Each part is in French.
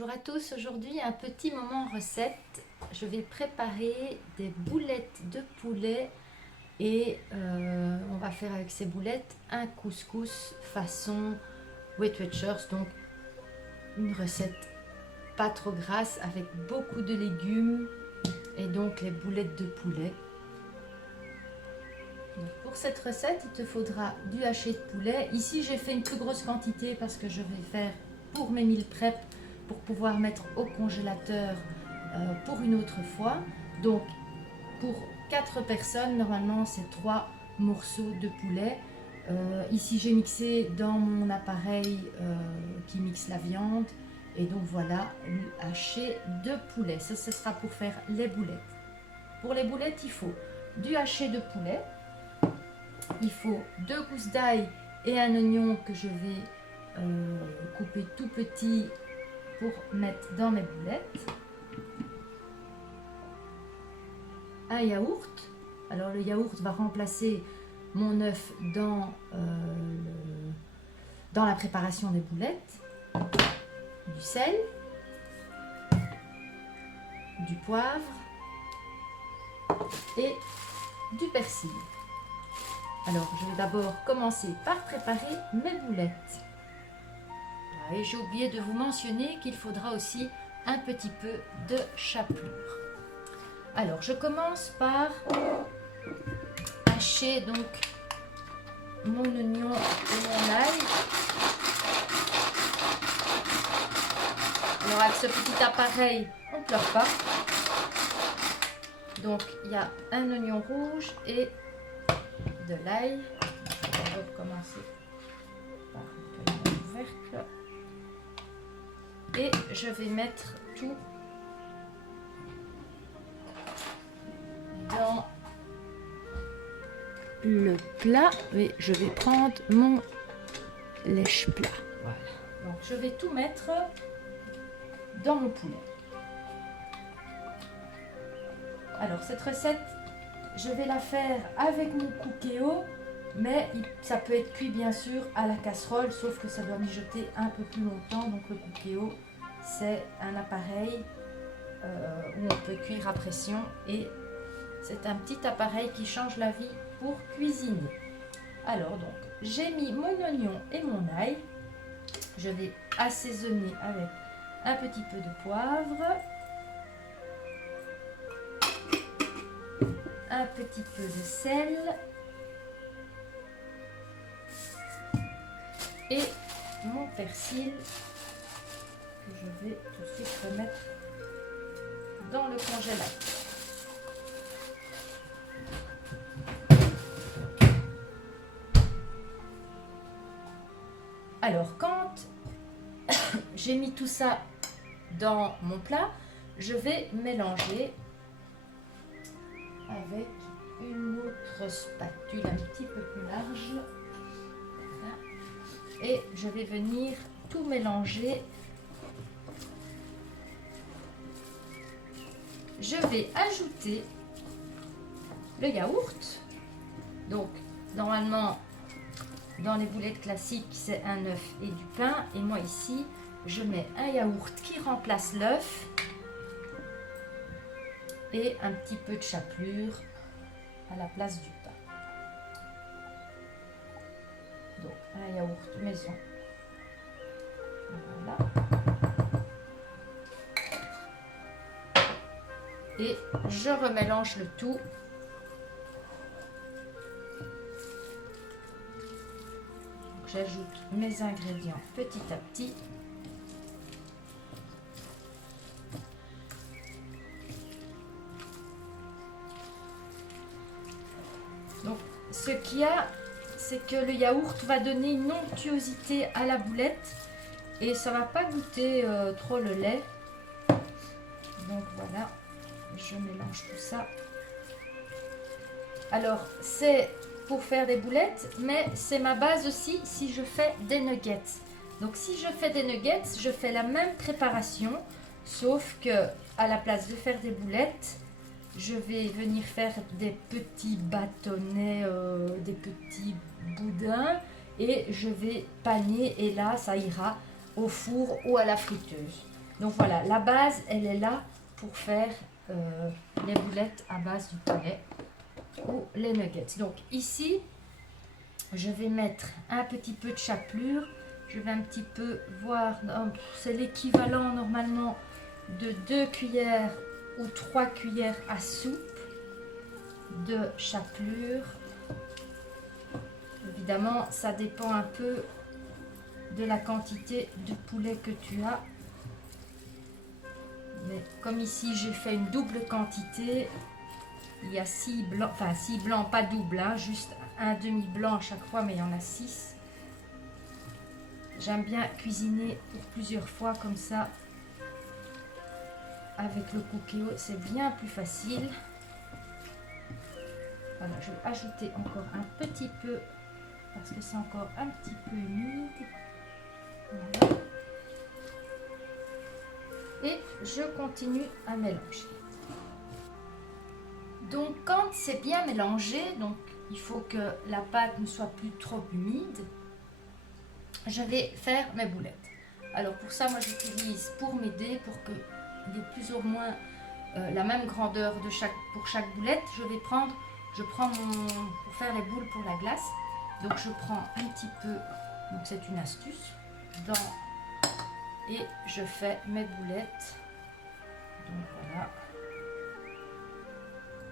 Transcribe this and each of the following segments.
Bonjour à tous, aujourd'hui un petit moment recette. Je vais préparer des boulettes de poulet et on va faire avec ces boulettes un couscous façon Weight Watchers, donc une recette pas trop grasse avec beaucoup de légumes et donc les boulettes de poulet. Donc pour cette recette, il te faudra du haché de poulet. Ici j'ai fait une plus grosse quantité parce que je vais faire pour mes meal prep pour pouvoir mettre au congélateur pour une autre fois. Donc pour 4 personnes, normalement c'est 3 morceaux de poulet. Ici j'ai mixé dans mon appareil qui mixe la viande. Et donc voilà le haché de poulet. Ça, ce sera pour faire les boulettes. Pour les boulettes, il faut du haché de poulet. Il faut 2 gousses d'ail et un oignon que je vais couper tout petit pour mettre dans mes boulettes. Un yaourt. Alors le yaourt va remplacer mon œuf dans la préparation des boulettes. Du sel, du poivre et du persil. Alors je vais d'abord commencer par préparer mes boulettes. Et j'ai oublié de vous mentionner qu'il faudra aussi un petit peu de chapelure. Alors je commence par hacher donc mon oignon et mon ail. Alors avec ce petit appareil, on ne pleure pas. Donc il y a un oignon rouge et de l'ail. On va commencer par le couvercle. Et je vais mettre tout dans le plat. Et je vais prendre mon lèche-plat. Voilà. Donc je vais tout mettre dans mon poulet. Alors cette recette, je vais la faire avec mon cookéo, mais ça peut être cuit bien sûr à la casserole, sauf que ça doit mijoter un peu plus longtemps. Donc le cookéo, c'est un appareil où on peut cuire à pression et c'est un petit appareil qui change la vie pour cuisiner. Alors donc, j'ai mis mon oignon et mon ail. Je vais assaisonner avec un petit peu de poivre, un petit peu de sel et mon persil que je vais tout de suite remettre dans le congélateur. Alors quand j'ai mis tout ça dans mon plat, je vais mélanger avec une autre spatule un petit peu plus large. Voilà. Et je vais venir tout mélanger. Je vais ajouter le yaourt. Donc normalement dans les boulettes classiques c'est un œuf et du pain, et moi ici je mets un yaourt qui remplace l'œuf et un petit peu de chapelure à la place du pain. Donc un yaourt maison. Voilà. Et je remélange le tout. J'ajoute mes ingrédients petit à petit. Donc, ce qu'il y a, c'est que le yaourt va donner une onctuosité à la boulette et ça va pas goûter trop le lait. Donc voilà, je mélange tout ça. Alors, c'est pour faire des boulettes, mais c'est ma base aussi si je fais des nuggets. Donc si je fais des nuggets, je fais la même préparation, sauf que à la place de faire des boulettes, je vais venir faire des petits bâtonnets, des petits boudins, et je vais paner, et là ça ira au four ou à la friteuse. Donc voilà, la base, elle est là pour faire les boulettes à base du poulet ou les nuggets. Donc ici, je vais mettre un petit peu de chapelure. Je vais un petit peu voir, c'est l'équivalent normalement de 2 cuillères ou 3 cuillères à soupe de chapelure. Évidemment, ça dépend un peu de la quantité de poulet que tu as. Mais comme ici, j'ai fait une double quantité, il y a 6 blancs, enfin 6 blancs, pas double, hein, juste un demi-blanc à chaque fois, mais il y en a 6. J'aime bien cuisiner pour plusieurs fois comme ça. Avec le cookéo, c'est bien plus facile. Voilà, je vais ajouter encore un petit peu parce que c'est encore un petit peu humide. Voilà. Et je continue à mélanger. Donc quand c'est bien mélangé, donc il faut que la pâte ne soit plus trop humide, je vais faire mes boulettes. Alors pour ça, moi j'utilise pour m'aider, pour qu'il y ait plus ou moins la même grandeur de pour chaque boulette, je prends pour faire les boules pour la glace, donc je prends un petit peu, donc c'est une astuce, et je fais mes boulettes. Donc voilà.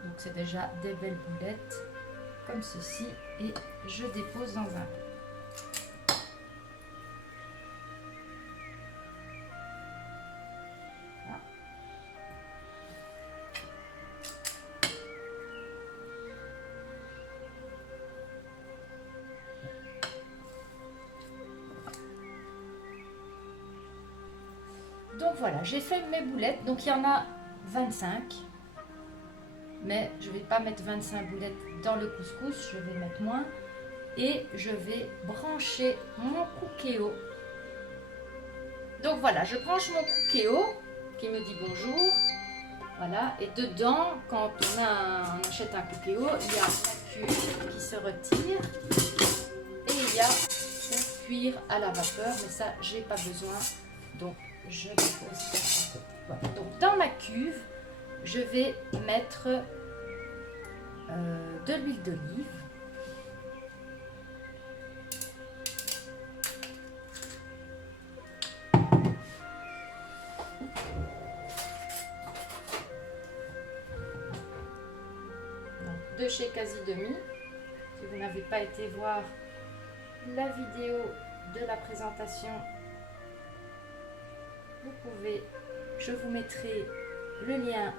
Donc c'est déjà des belles boulettes comme ceci et je dépose dans un pot. Voilà. Donc voilà, j'ai fait mes boulettes, donc il y en a 25. Mais je ne vais pas mettre 25 boulettes dans le couscous, je vais mettre moins. Et je vais brancher mon cookéo. Donc voilà, je branche mon cookéo qui me dit bonjour. Voilà, et dedans, quand on achète un cookéo, il y a la cuve qui se retire. Et il y a pour cuire à la vapeur, mais ça, j'ai pas besoin. Donc je dépose ça. Voilà. Donc dans ma cuve, je vais mettre de l'huile d'olive. De chez Quasi Demi. Si vous n'avez pas été voir la vidéo de la présentation, vous pouvez, je vous mettrai le lien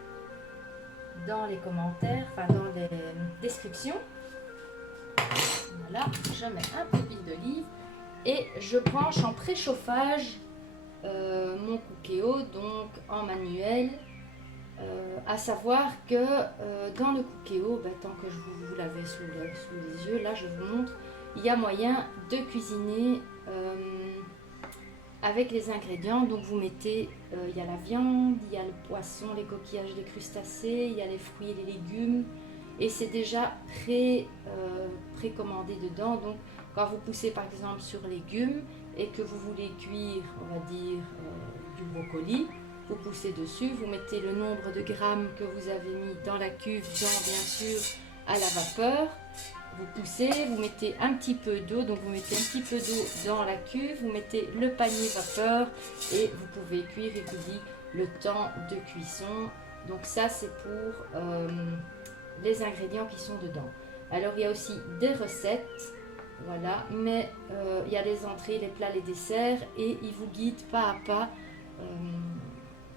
dans les commentaires, enfin dans les descriptions. Voilà, je mets un peu d'huile d'olive et je branche en préchauffage mon cookéo, donc en manuel. À savoir que dans le cookéo, tant que vous l'avez sous les yeux, là je vous montre, il y a moyen de cuisiner avec les ingrédients. Donc vous mettez, il y a la viande, il y a le poisson, les coquillages, les crustacés, il y a les fruits et les légumes, et c'est déjà précommandé dedans. Donc quand vous poussez par exemple sur légumes et que vous voulez cuire, on va dire, du brocoli, vous poussez dessus, vous mettez le nombre de grammes que vous avez mis dans la cuve, dans bien sûr à la vapeur. Vous poussez, vous mettez un petit peu d'eau, donc vous mettez un petit peu d'eau dans la cuve, vous mettez le panier vapeur et vous pouvez cuire, et vous dit le temps de cuisson. Donc ça c'est pour les ingrédients qui sont dedans. Alors il y a aussi des recettes, voilà, mais il y a les entrées, les plats, les desserts, et il vous guide pas à pas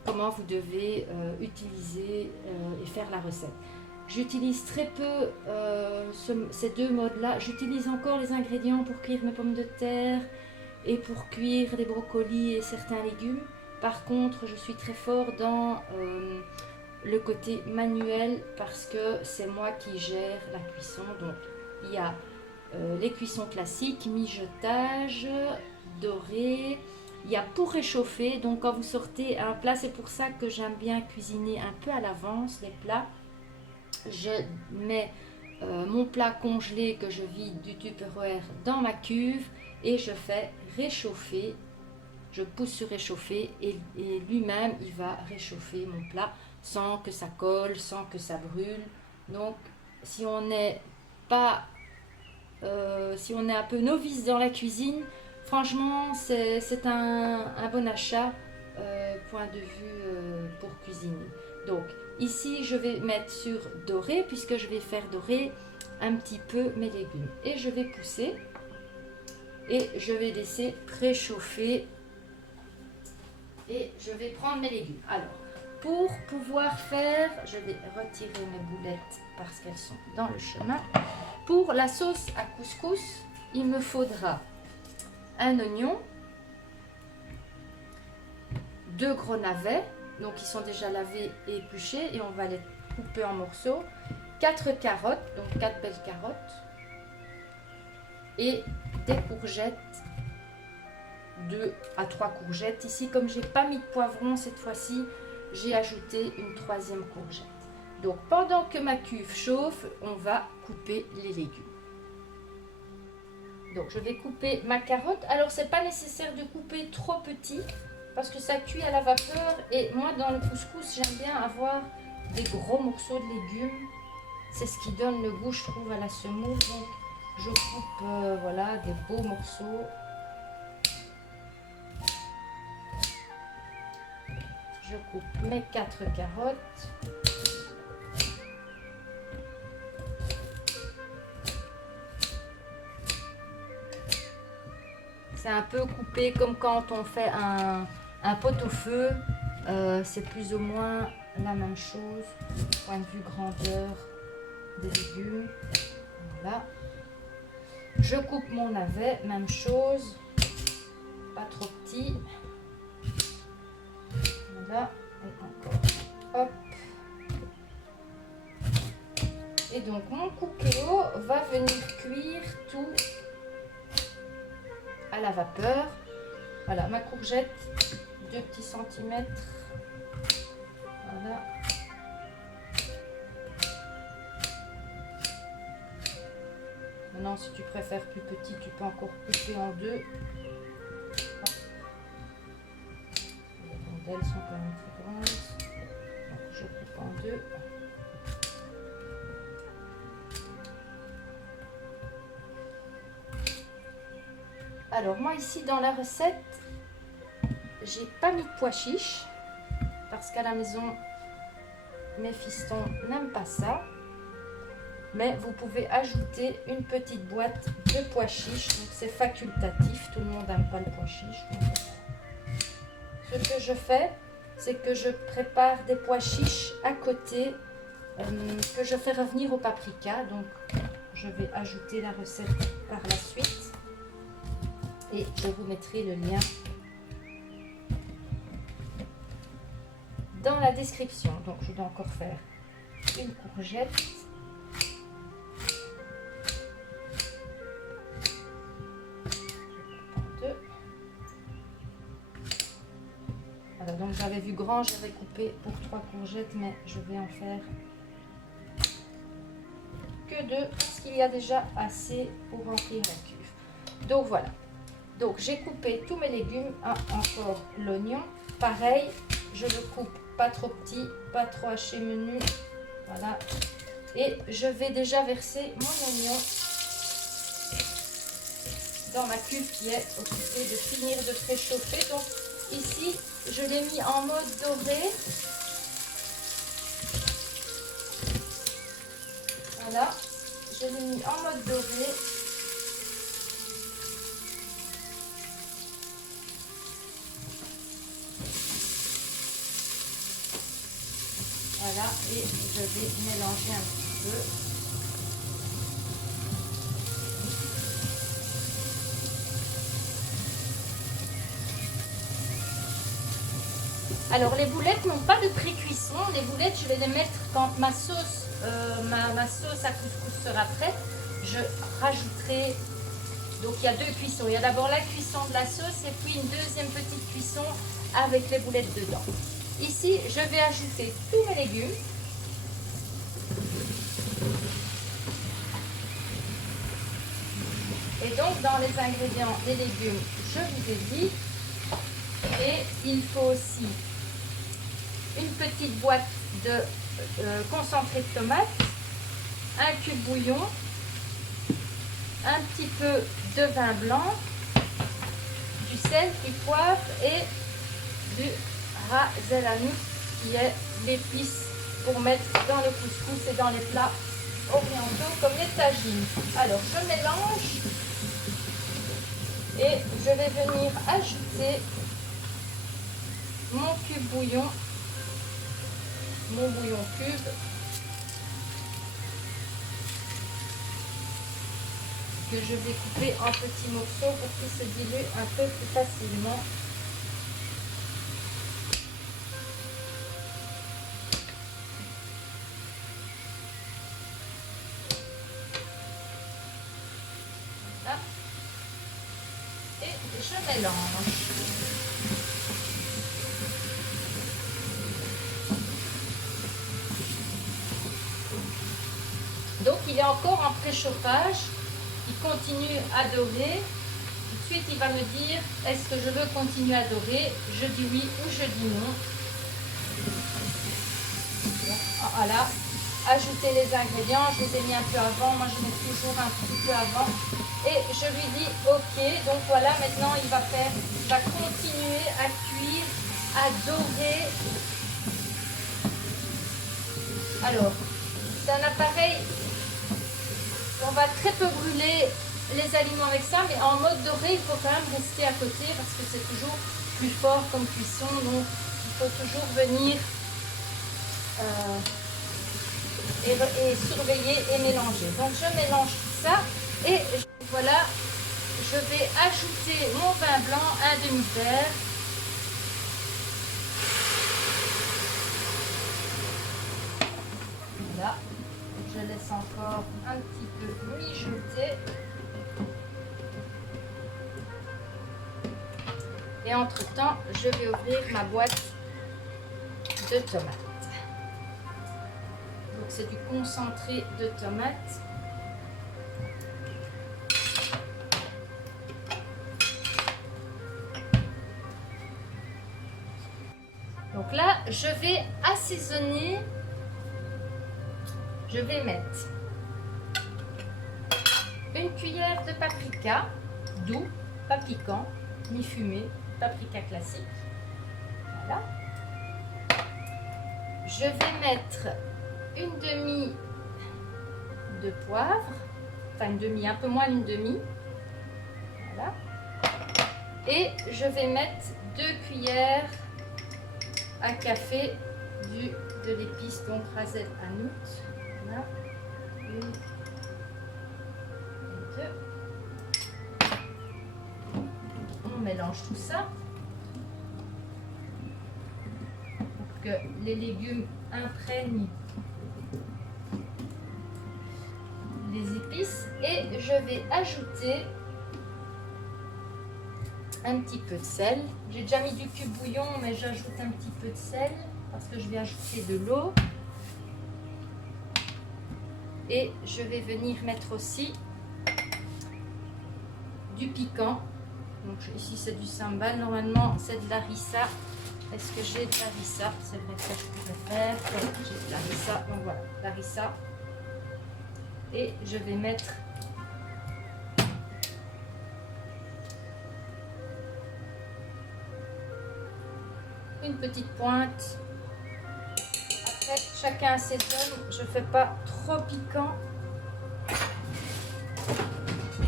comment vous devez utiliser et faire la recette. J'utilise très peu ces deux modes-là. J'utilise encore les ingrédients pour cuire mes pommes de terre et pour cuire les brocolis et certains légumes. Par contre, je suis très fort dans le côté manuel parce que c'est moi qui gère la cuisson. Donc, il y a les cuissons classiques, mijotage, doré. Il y a pour réchauffer, donc quand vous sortez un plat, c'est pour ça que j'aime bien cuisiner un peu à l'avance les plats. Je mets mon plat congelé que je vide du Tupperware dans ma cuve et je fais réchauffer je pousse sur réchauffer et lui-même il va réchauffer mon plat sans que ça colle, sans que ça brûle. Donc si on n'est pas si on est un peu novice dans la cuisine, franchement c'est un bon achat point de vue pour cuisiner. Donc ici je vais mettre sur doré puisque je vais faire dorer un petit peu mes légumes et je vais pousser et je vais laisser préchauffer et je vais prendre mes légumes. Alors pour pouvoir faire, je vais retirer mes boulettes parce qu'elles sont dans le chemin. Pour la sauce à couscous, il me faudra un oignon, 2 gros navets, donc ils sont déjà lavés et épluchés et on va les couper en morceaux, 4 carottes, donc 4 belles carottes et des courgettes, 2 à 3 courgettes. Ici, comme j'ai pas mis de poivron cette fois-ci, j'ai ajouté une 3e courgette. Donc pendant que ma cuve chauffe, on va couper les légumes. Donc je vais couper ma carotte. Alors c'est pas nécessaire de couper trop petit parce que ça cuit à la vapeur et moi dans le couscous j'aime bien avoir des gros morceaux de légumes. C'est ce qui donne le goût je trouve à la semoule. Donc je coupe voilà des beaux morceaux. Je coupe mes 4 carottes. C'est un peu coupé comme quand on fait un pot-au-feu. C'est plus ou moins la même chose du point de vue grandeur des légumes. Voilà. Je coupe mon navet, même chose. Pas trop petit. Voilà. Et encore. Hop. Et donc mon coupéo va venir cuire tout à la vapeur. Voilà ma courgette, 2 petits centimètres. Voilà. Maintenant, si tu préfères plus petit, tu peux encore couper en 2. Les rondelles sont quand même très grosses. Donc, je coupe en 2. Alors moi ici dans la recette, j'ai pas mis de pois chiches parce qu'à la maison mes fistons n'aiment pas ça. Mais vous pouvez ajouter une petite boîte de pois chiches, donc c'est facultatif, tout le monde n'aime pas le pois chiche. Ce que je fais, c'est que je prépare des pois chiches à côté que je fais revenir au paprika. Donc je vais ajouter la recette par la suite. Et je vous mettrai le lien dans la description. Donc je dois encore faire une courgette. Je coupe en 2. Voilà, donc j'avais vu grand, j'avais coupé pour 3 courgettes, mais je vais en faire que 2 parce qu'il y a déjà assez pour remplir la cuve. Donc voilà. Donc j'ai coupé tous mes légumes, encore l'oignon, pareil, je le coupe pas trop petit, pas trop haché menu, voilà. Et je vais déjà verser mon oignon dans ma cuve qui est occupée de finir de préchauffer. Donc ici, je l'ai mis en mode doré. Voilà, je l'ai mis en mode doré. Voilà, et je vais mélanger un petit peu. Alors les boulettes n'ont pas de pré-cuisson. Les boulettes, je vais les mettre quand ma sauce, ma sauce à couscous sera prête. Je rajouterai, donc il y a 2 cuissons. Il y a d'abord la cuisson de la sauce et puis une deuxième petite cuisson avec les boulettes dedans. Ici, je vais ajouter tous mes légumes. Et donc, dans les ingrédients des légumes, je vous ai dit, Et il faut aussi une petite boîte de concentré de tomate, un cube bouillon, un petit peu de vin blanc, du sel, du poivre et du ras el hanout qui est l'épice pour mettre dans le couscous et dans les plats orientaux comme les tagines. Alors je mélange et je vais venir ajouter mon cube bouillon, mon bouillon cube. Que je vais couper en petits morceaux pour qu'il se dilue un peu plus facilement. Voilà. Et je mélange. Donc il est encore en préchauffage. Il continue à dorer. Tout de suite, il va me dire est-ce que je veux continuer à dorer? Je dis oui ou je dis non. Voilà. Ajouter les ingrédients. Je les ai mis un peu avant. Moi, je mets toujours un petit peu avant. Et je lui dis OK. Donc voilà, maintenant, il va continuer à cuire, à dorer. Alors, c'est un appareil. On va très peu brûler les aliments avec ça, mais en mode doré, il faut quand même rester à côté parce que c'est toujours plus fort comme cuisson. Donc, il faut toujours venir et surveiller et mélanger. Donc, je mélange tout ça et voilà, je vais ajouter mon vin blanc, un demi-verre. Voilà. Je laisse encore un petit peu mijoter. Et entre-temps, je vais ouvrir ma boîte de tomates. Donc c'est du concentré de tomates. Donc là, je vais assaisonner. Je vais mettre une cuillère de paprika doux, pas piquant, ni fumé, paprika classique. Voilà. Je vais mettre une demi de poivre, enfin une demi, un peu moins d'une demi. Voilà. Et je vais mettre 2 cuillères à café de l'épice, donc ras el hanout. Voilà. 1 et 2. On mélange tout ça pour que les légumes imprègnent les épices. Et je vais ajouter un petit peu de sel. J'ai déjà mis du cube bouillon, mais j'ajoute un petit peu de sel parce que je vais ajouter de l'eau. Et je vais venir mettre aussi du piquant. Donc ici c'est du sambal, normalement c'est de l'harissa. Est-ce que j'ai de l'harissa? C'est vrai que je pourrais faire. Ouais, j'ai de l'harissa, donc voilà, l'harissa. Et je vais mettre une petite pointe. Après, chacun assaisonne. Je ne fais pas trop piquant.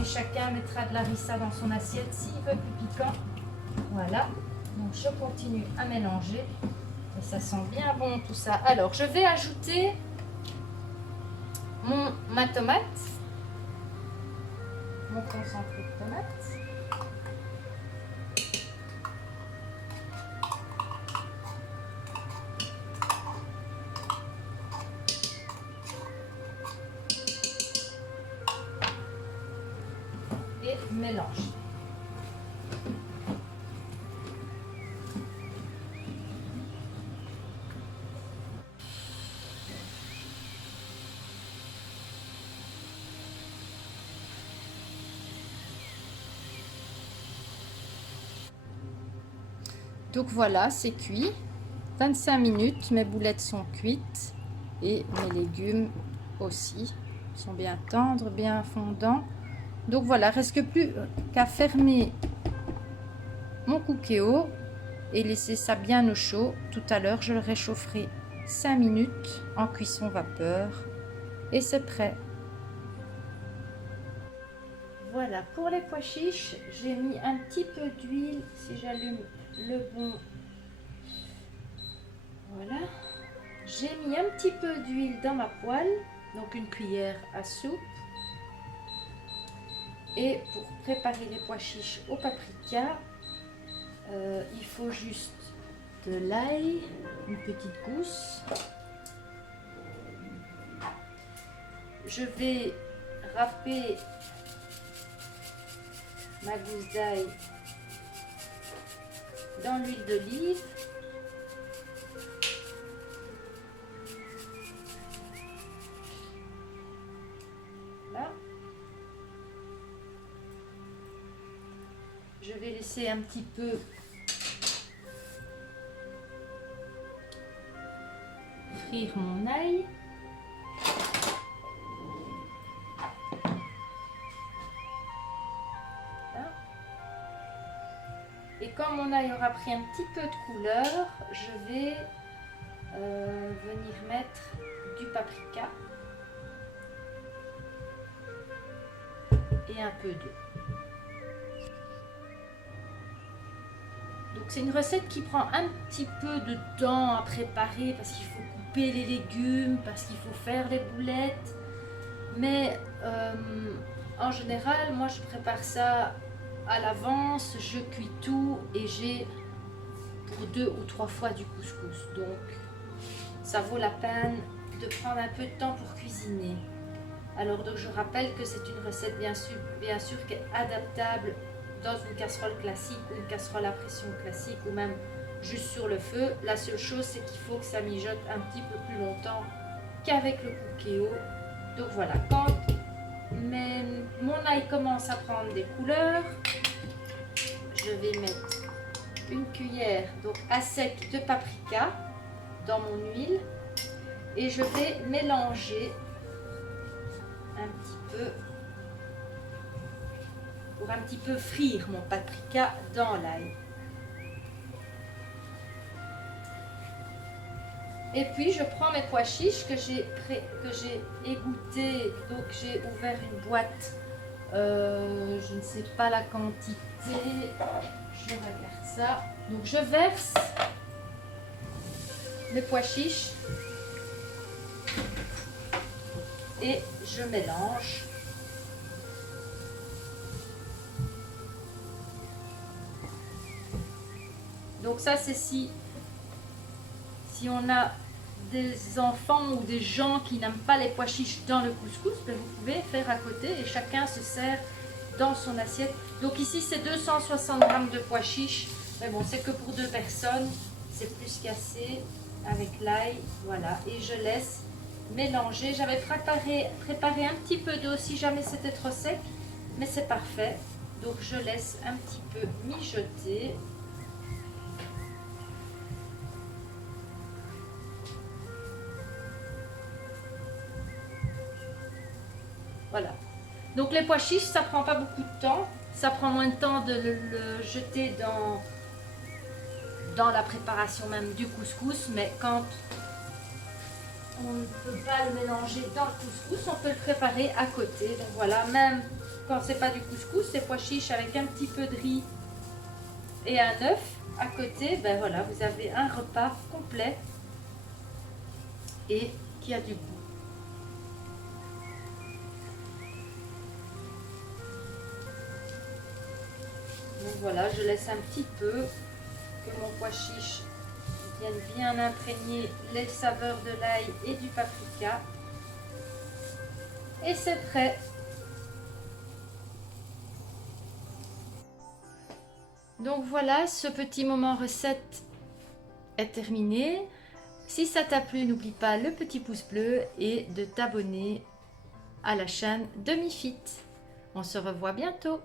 Et chacun mettra de l'harissa dans son assiette s'il veut plus piquant. Voilà. Donc je continue à mélanger. Et ça sent bien bon tout ça. Alors je vais ajouter ma tomate. Mon concentré de tomate. Et mélange. Donc voilà, c'est cuit. 25 minutes, mes boulettes sont cuites et mes légumes aussi sont bien tendres, bien fondants. Donc voilà, reste plus qu'à fermer mon cookéo et laisser ça bien au chaud. Tout à l'heure, je le réchaufferai 5 minutes en cuisson vapeur et c'est prêt. Voilà, pour les pois chiches, j'ai mis un petit peu d'huile, si j'allume le bon. Voilà. J'ai mis un petit peu d'huile dans ma poêle, donc une cuillère à soupe. Et pour préparer les pois chiches au paprika, il faut juste de l'ail, une petite gousse. Je vais râper ma gousse d'ail dans l'huile d'olive. Là. Je vais laisser un petit peu frire mon ail. Et quand mon ail aura pris un petit peu de couleur, je vais venir mettre du paprika et un peu d'eau. Donc c'est une recette qui prend un petit peu de temps à préparer parce qu'il faut couper les légumes, parce qu'il faut faire les boulettes. Mais en général, moi je prépare ça à l'avance, je cuis tout et j'ai pour 2 ou 3 fois du couscous. Donc ça vaut la peine de prendre un peu de temps pour cuisiner. Alors donc je rappelle que c'est une recette bien sûr qui est adaptable dans une casserole classique ou une casserole à pression classique ou même juste sur le feu. La seule chose c'est qu'il faut que ça mijote un petit peu plus longtemps qu'avec le cookéo. Donc voilà, quand mon ail commence à prendre des couleurs, je vais mettre une cuillère donc à sec de paprika dans mon huile et je vais mélanger un petit peu pour un petit peu frire mon paprika dans l'ail. Et puis je prends mes pois chiches que j'ai égouttés, donc j'ai ouvert une boîte, je ne sais pas la quantité, je regarde ça. Donc je verse mes pois chiches et je mélange. Donc ça c'est si on a des enfants ou des gens qui n'aiment pas les pois chiches dans le couscous, ben vous pouvez faire à côté et chacun se sert dans son assiette. Donc ici c'est 260 g de pois chiches, mais bon c'est que pour 2 personnes, c'est plus qu'assez avec l'ail, voilà, et je laisse mélanger. J'avais préparé un petit peu d'eau si jamais c'était trop sec, mais c'est parfait, donc je laisse un petit peu mijoter. Voilà. Donc les pois chiches, ça prend pas beaucoup de temps. Ça prend moins de temps de le jeter dans la préparation même du couscous. Mais quand on ne peut pas le mélanger dans le couscous, on peut le préparer à côté. Donc voilà, même quand c'est pas du couscous, les pois chiches avec un petit peu de riz et un œuf à côté, ben voilà, vous avez un repas complet et qui a du goût. Donc voilà, je laisse un petit peu que mon pois chiche vienne bien imprégner les saveurs de l'ail et du paprika. Et c'est prêt. Donc voilà, ce petit moment recette est terminé. Si ça t'a plu, n'oublie pas le petit pouce bleu et de t'abonner à la chaîne de MiFit. On se revoit bientôt.